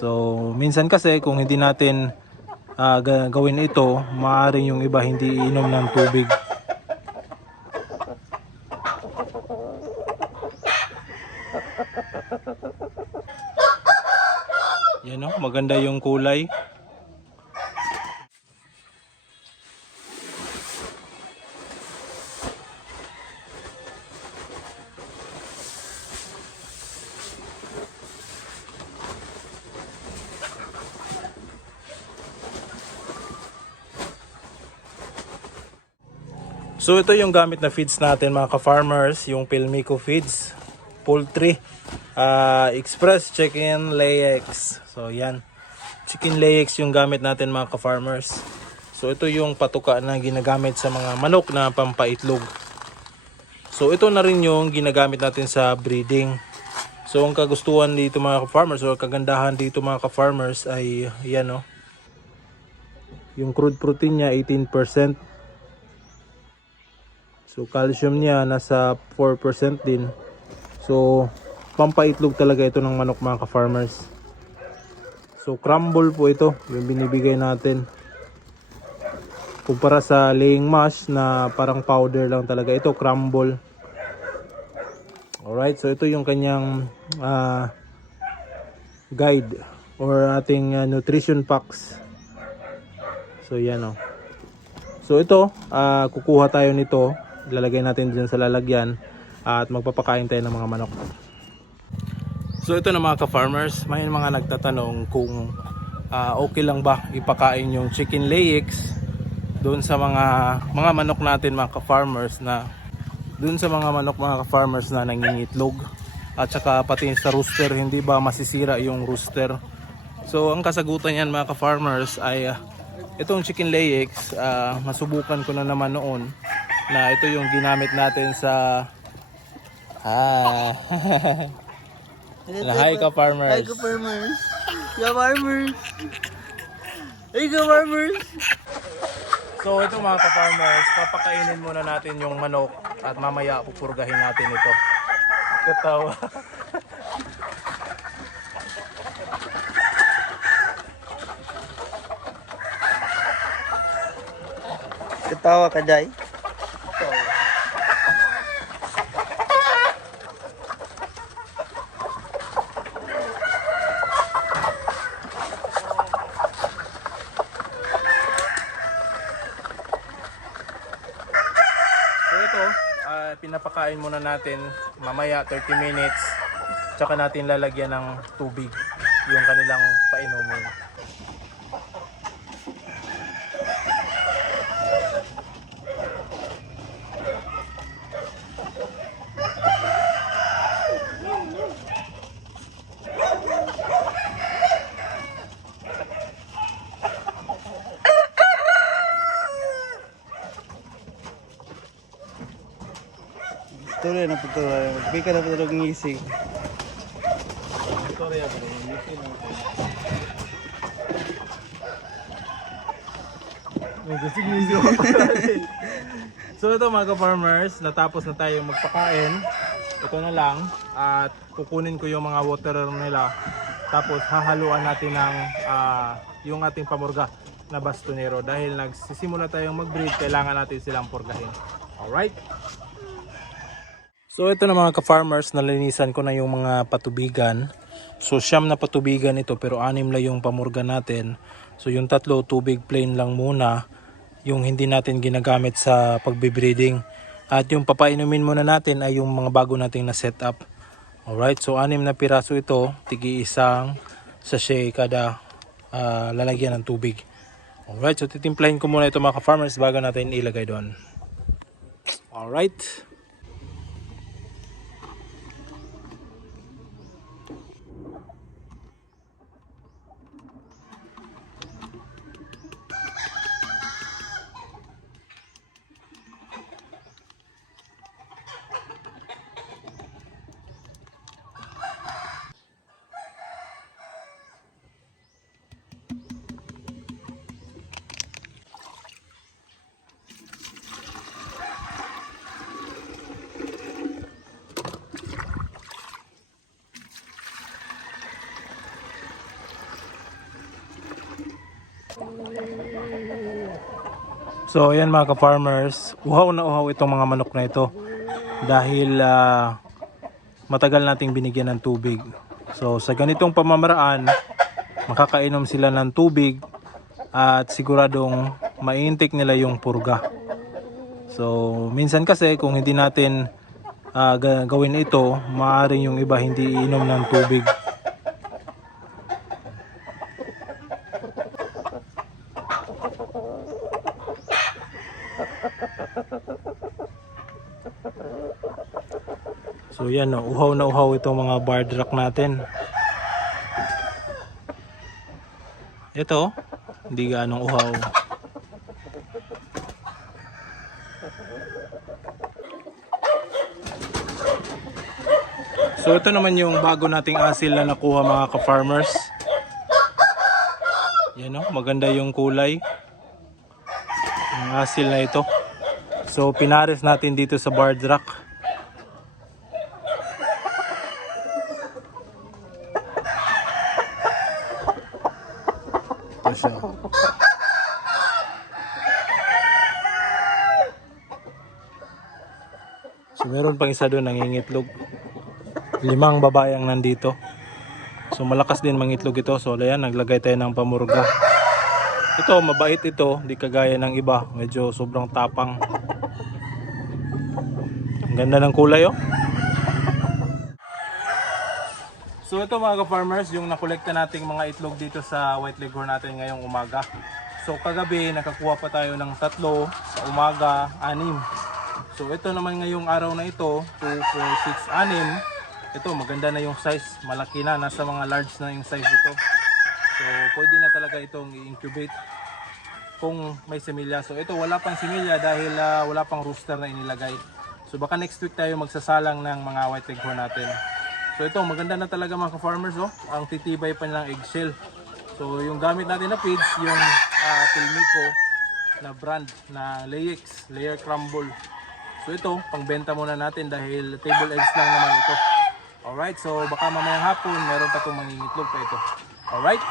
So minsan kasi kung hindi natin gawin ito, maaaring yung iba hindi inom ng tubig. Yan o, maganda yung kulay. So ito yung gamit na feeds natin mga ka-farmers, yung Pilmico feeds, poultry, express chicken layex. So yan, chicken layex yung gamit natin mga ka-farmers. So ito yung patuka na ginagamit sa mga manok na pampaitlog. So ito na rin yung ginagamit natin sa breeding. So ang kagustuhan dito mga ka-farmers, o kagandahan dito mga ka-farmers ay yan o. Yung crude protein niya 18%. So calcium niya nasa 4% din. So pampaitlog talaga ito ng manok mga ka-farmers. So crumble po ito yung binibigay natin. Kumpara sa laying mash na parang powder lang talaga, ito crumble. Alright, so ito yung kanyang guide or ating nutrition packs. So yan o. So ito, kukuha tayo nito, ilalagay natin dyan sa lalagyan at magpapakain tayo ng mga manok. So ito na mga ka-farmers, may mga nagtatanong kung okay lang ba ipakain yung chicken layex doon sa mga manok natin mga ka-farmers na mga ka-farmers na nangingitlog, at saka pati sa rooster, hindi ba masisira yung rooster. So ang kasagutan yan mga ka-farmers ay itong chicken layex, masubukan ko na naman noon na ito yung ginamit natin sa hi ka-farmers. Hi ka-farmers. Ka-farmers. Hey ka-farmers. So ito mga ka-farmers, papakainin muna natin yung manok at mamaya pupurgahin natin ito. Katawa. Katawa ka, Day. So ito, pinapakain muna natin mamaya 30 minutes. Tsaka natin lalagyan ng tubig yung kanilang painumin. Tuloy na patuloy. Magbigay ka na patuloy ng isig. Victoria bro, So ito mga ka-farmers, natapos na tayo magpakain. Ito na lang, at kukunin ko yung mga waterer nila. Tapos hahaluan natin ng yung ating pamurga na bastonero. Dahil nagsisimula tayong mag-breed, kailangan natin silang purgahin. Alright? So ito na mga ka-farmers, nalinisan ko na yung mga patubigan. So 9 na patubigan ito, pero 6 lang yung pamurga natin. So yung 3 tubig plain lang muna, yung hindi natin ginagamit sa pagbe-breeding. At yung papainumin muna natin ay yung mga bago nating na setup. Alright, so 6 na piraso ito, tigi isang sachet kada lalagyan ng tubig. Alright, so titimplahin ko muna ito mga ka-farmers bago natin ilagay doon. Alright. So ayan mga ka-farmers, uhaw na uhaw itong mga manok na ito dahil matagal nating binigyan ng tubig. So sa ganitong pamamaraan, makakainom sila ng tubig at siguradong ma-intake nila yung purga. So minsan kasi kung hindi natin gawin ito, maaaring yung iba hindi iinom ng tubig. So yan, no, uhaw na uhaw itong mga barred rock natin. Ito, hindi gaanong uhaw. So ito naman yung bago nating asil na nakuha mga ka-farmers. Yan, no, maganda yung kulay. Yung asil na ito. So pinares natin dito sa barred rock. Ito siya. So meron pang isa doon nangingitlog. 5 babae ang nandito. So malakas din mangitlog ito. So ayan, naglagay tayo ng pamurga. Ito, mabait ito, di kagaya ng iba, medyo sobrang tapang. Ang ganda ng kulay, oh. So ito mga ka-farmers, yung nakolekta nating mga itlog dito sa white leghorn natin ngayong umaga. So kagabi nakakuha pa tayo ng 3 sa umaga, 6. So ito naman ngayong araw na ito, 2, 4, 6, 6. Ito maganda na yung size, malaki na, nasa mga large na yung size ito. So pwede na talaga itong i-incubate kung may semilya. So ito wala pang semilya dahil wala pang rooster na inilagay. So baka next week tayo magsasalang ng mga white leghorn natin. So ito maganda na talaga mga ka-farmers, oh. Ang titibay pa ng eggshell. So yung gamit natin na feeds, yung Pilmico na brand na Layix, Layer Crumble. So ito pangbenta muna natin dahil table eggs lang naman ito. Alright, so baka mamayang hapon meron pa itong mangingitlog pa ito. Alright.